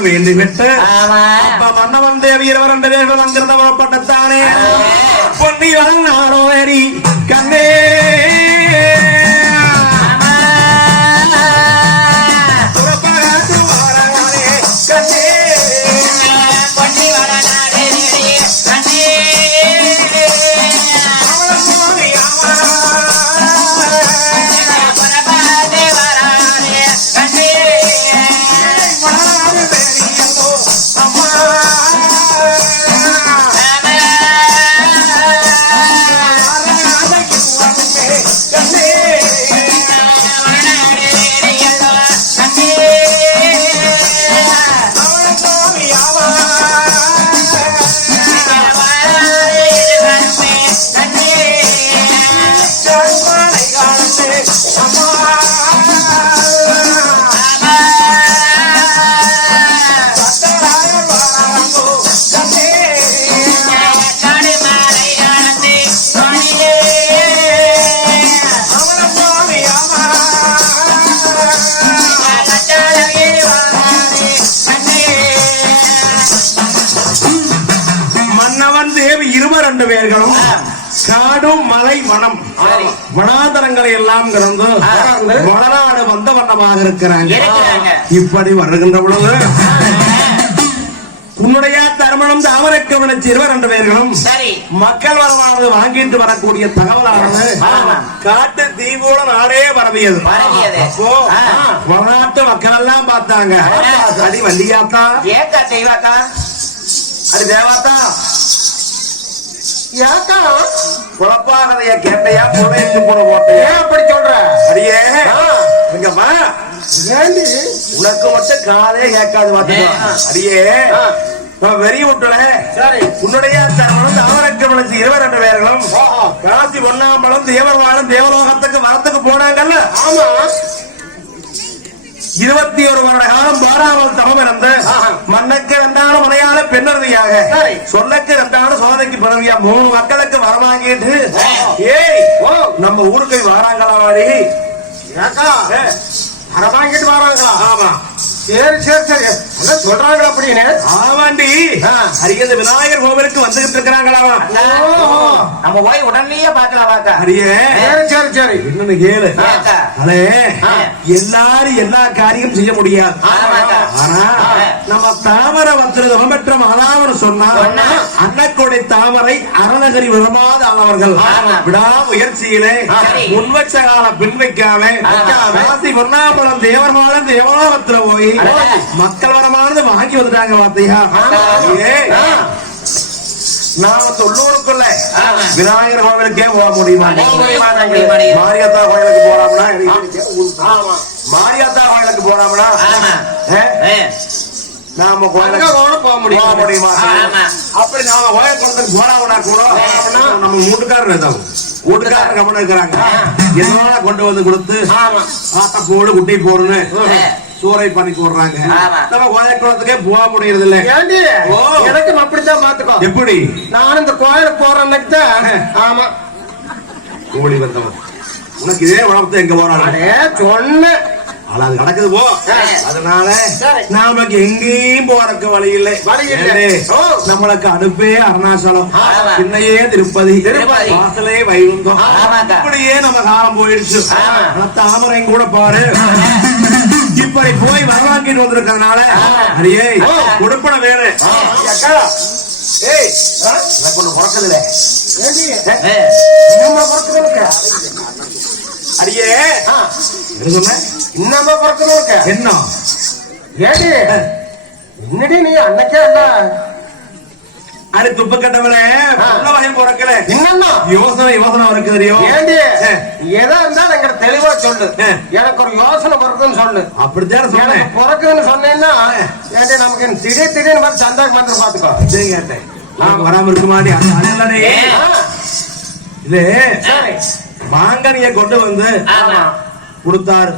எல்லாம் வேண்டி விட்டு ஆமா அப்ப மன்னவன் தேவி இருவர் ரெண்டு பேர்கள் அங்கிருந்த புறப்பட்டத்தானே பொன்னி ஏறி கண்ணே இருவர் ரெண்டு பேர்களும் காடும் மலை வனம். வனாந்தரங்களை எல்லாம் கடந்து வளநாடு வந்த வண்ணமாக இருக்கிறாங்க. இப்படி வருகின்ற பொழுது உன்னுடைய தர்மணம் தாமரக்கவன சிறுவர் ரெண்டு பேர்களும் மக்கள் வரமானது வாங்கிட்டு வரக்கூடிய தகவலானது. காட்டு தீபோட நாடே பரவியது. அப்போ ஆ. வடநாட்டு மக்கள் எல்லாம் பார்த்தாங்க அடி வண்டியாத்தா ஏக்கா தெய்வாக்கா? அடி தேவாத்தா. குழப்பாகதைய கேட்டையா புதைச்சு போட போட்டையா அப்படி சொல்ற? அடியே இங்க வா ஏண்டி? உனக்கு மட்டும் காதே கேட்காது பாத்துக்கோ ஆ. அடியே வெறி விட்டுல உன்னுடைய தரமணம் தாமரக்கமலசி இருவர் ரெண்டு பேர்களும். காசி பொன்னாம்பலம் தேவர்வாளம் தேவலோகத்துக்கு வரத்துக்கு போனாங்கல்ல? ஆமா. இருபத்தி ஒரு வருட காலம் பாராமல் தமம் இருந்து. மன்னக்கு ரெண்டான மலையாள பெண்ணறுதியாக சரி. சொல்லக்கு ரெண்டான சோதனைக்கு பிறவியா மூணு மக்களுக்கு வரம் வாங்கிட்டு ஆஹா. ஏய் நம்ம ஊருக்கு வராங்களா வாடி? வாங்கிட்டு வராங்களா? ஆமா. சரி சரி சரி. என்ன சொல்றாங்க அப்படின்னு? ஆமாண்டி. ஆ. அரியந்த விநாயகர் கோவிலுக்கு வந்துகிட்டு இருக்கிறாங்களாவா ஓஹோ. நம்ம போய் உடனே பாக்கலாம் வாக்கா. அரியே சரி சரி. சரி என்னன்னு கேளு. ஆ. எல்லாரும் எல்லா காரியம் செய்ய முடியாது. ஆனா. நம்ம தாமரை வத்திரதம் பெற்ற மாதாவன் சொன்னா. அன்னக்கொடை தாமரை அறநகரி விழமாத அளவர்கள். விடாமுயற்சியிலே. முன்வச்ச கால பின் வைக்காம. ராசி பொன்னாபலம் தேவலோகத்துல போய். மக்கள் வரமானது வாங்கி வந்துட்டாங்க ஆ. நாம ஆமா. விநாயகர் கோவிலுக்கே போக முடியுமா? மாரியாத்தா கோயிலுக்கு ஆமா மாரியாத்தா கோயிலுக்கு ஏ, நாம போக முடியும். அப்படி நாம கோயில் குளத்துக்கு கூட நம்ம வீட்டுக்காரர் கவனம் இருக்கிறாங்க. என்னோட கொண்டு வந்து கொடுத்து ஆத்த போடு குட்டி போடுன்னு. சூறை பண்ணி போடுறாங்க. நம்ம கோயில் குளத்துக்கே போக முடியறது இல்ல ஏண்டி? ஓ. எனக்கு அப்படித்தான் பாத்துக்கோ எப்படி? நான் இந்த கோயிலுக்கு போற அன்னைக்கு தான். ஆமா. ஓடி வந்தவன். உனக்கு இதே வளர்த்து எங்க போறாங்க சொன்னேன். ஆனா அது நடக்குது போ. அதனால. நாமக்கு எங்கேயும் போறதுக்கு வழி இல்லை. நம்மளுக்கு அடுப்பே அருணாச்சலம். பின்னையே திருப்பதி. திருப்பதி. வாசலே வைகுந்தம். இப்படியே நம்ம காலம் போயிடுச்சு. தாமரையும் கூட பாரு. இப்படி போய் வரலாக்கிட்டு வந்திருக்கறதுனால ஆமா. அடியே. கொடுப்பன அக்கா, ஏய் எனக்கு ஒண்ணு அடியே. ஆ, சொன்ன நம்ம பிறக்கிறவனுக்கு என்ன? ஏண்டி? என்னடி நீ அன்னைக்கே என்ன? அடி துப்பு கட்டவனே உள்ள வகையும் பிறக்கல என்னன்னா யோசனை யோசனை இருக்கு தெரியும் ஏண்டி. எதா இருந்தாலும் எங்கிட்ட தெளிவா சொல்லு. எனக்கு ஒரு யோசனை வருதுன்னு சொல்லு. அப்படித்தான் சொன்னேன். பிறக்குதுன்னு சொன்னேன்னா ஏண்டி நமக்கு திடீர் திடீர்னு மாதிரி சந்தாக்கு மாத்திரம் பாத்துக்கோ சரி கேட்டேன். நான் வராம இருக்க ஏ. ஆ, இது சரி. மாங்கனிய கொண்டு வந்து ஆமா. கொடுத்தாரு.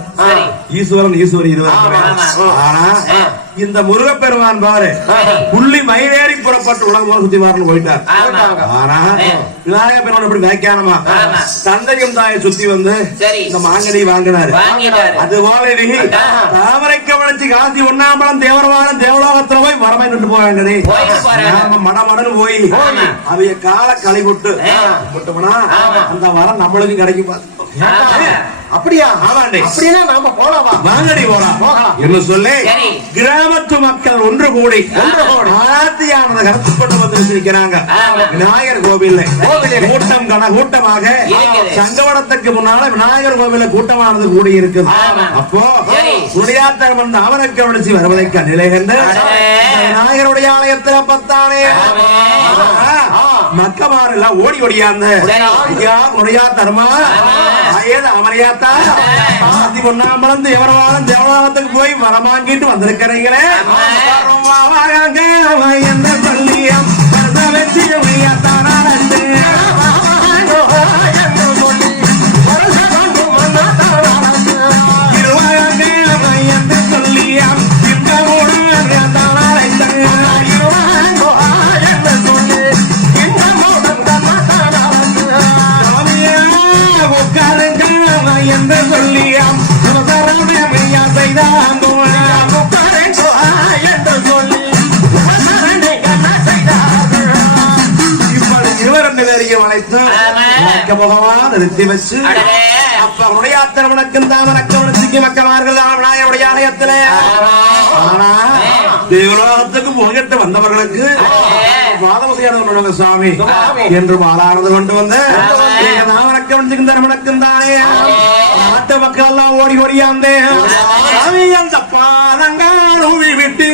ஈஸ்வரன் ஈஸ்வரி இருவர். ஆனா. இந்த முருகப்பெருமான் பாரு புள்ளி மயிலேறி புறப்பட்டு உலகம் போல சுத்தி வரணும் போயிட்டார். ஆனா. விநாயக பெருமான் எப்படி வியாக்கியானமா. தந்தையும் தாயை சுத்தி வந்து. இந்த மாங்கனி வாங்கினாரு அது போல நீ தாமரை கவனிச்சு காசி ஒன்னாம்பலம் தேவரவானம் தேவலோகத்துல போய் வரமை நின்று போவாங்கடி. நாம மடமடன்னு போய். அவைய கால களி விட்டு. விட்டோம்னா. அந்த வரம் நம்மளுக்கும் கிடைக்குமா. அப்படியா ஆமாண்டி. அப்படின்னா நாம போலாமா வாங்கடி போலாம் போகலாம். என்று சொல்லி சரி. கிராமத்து மக்கள் ஒன்று கூடி ஒன்று கூடி. ஆர்த்தியானது கருத்து கொண்டு வந்து வச்சிருக்கிறாங்க. விநாயகர் கோவில்ல கூட்டம் கன கூட்டமாக இருக்குது. சங்கவடத்துக்கு முன்னால விநாயகர் கோவில்ல கூட்டமானது கூடி இருக்குது. அப்போ சரி. முடியாத்தர் வந்து அவரை கவனிச்சு வருவதை கண்டிலை கண்டு அடே. விநாயகருடைய ஆலயத்துல பத்தானே ஆமா. மக்கமாறு எல்லாம் ஓடி ஓடியாந்த. ஐயா முறையா தருமா. ஏது அமரையாத்தா ஆதி பொன்னாமலந்து எவரவாளம் தேவலாலத்துக்கு போய் வரமாங்கிட்டு வந்திருக்கிறீங்களே என்ன வரத வச்சு உய்யாத்தானா வணக்க முகமா நிறுத்தி வச்சு அடடே. அப்ப உடையாத்தர் வணக்கம் தான் வணக்கம் வணக்கி மக்கமார்கள் விநாயகருடைய ஆலயத்திலே ஆனா தேவலோகத்துக்கு போகிட்டு வந்தவர்களுக்கு வாதவசையான சாமி சுவாமி. என்று மாலானது கொண்டு வந்து தான் வணக்கம் வணக்கம் தர வணக்கம் தானே. நாட்டு மக்கள் எல்லாம் ஓடி ஓடியாந்தே சாமி அந்த பாதங்காலுவி விட்டு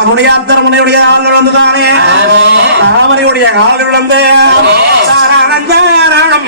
அப்ப குடியாத்திரமுனையுடைய கால்கள் வந்து தானே தாமரையுடைய கால்கள் வந்து. தாராளம் தாராளம்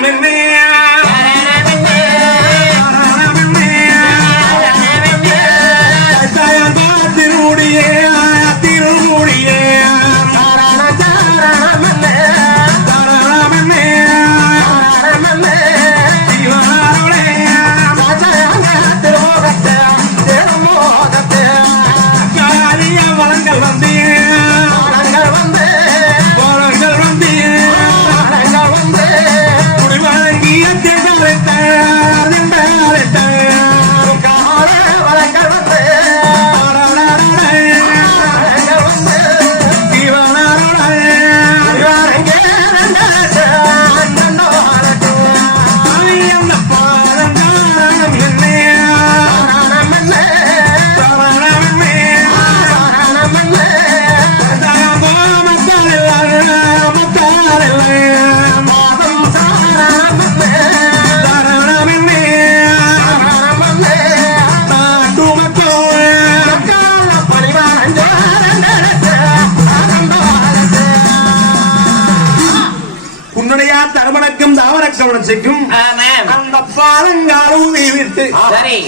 ஆமாம். அந்த பாலங்காலும் நீ விட்டு.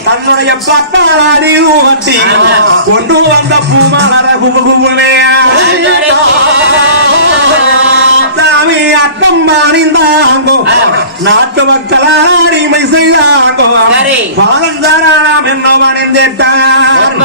தன்னுடைய ஊட்டி ஆமா. கொண்டு வந்த பூமலர குபு குபுனையா சாமி அட்டம் அணிந்தாங்கோ ஆமா. நாட்டு மக்களால் அடிமை செய்தாங்கோ. பாலந்தாராம் என்ன அணிந்தேட்டான்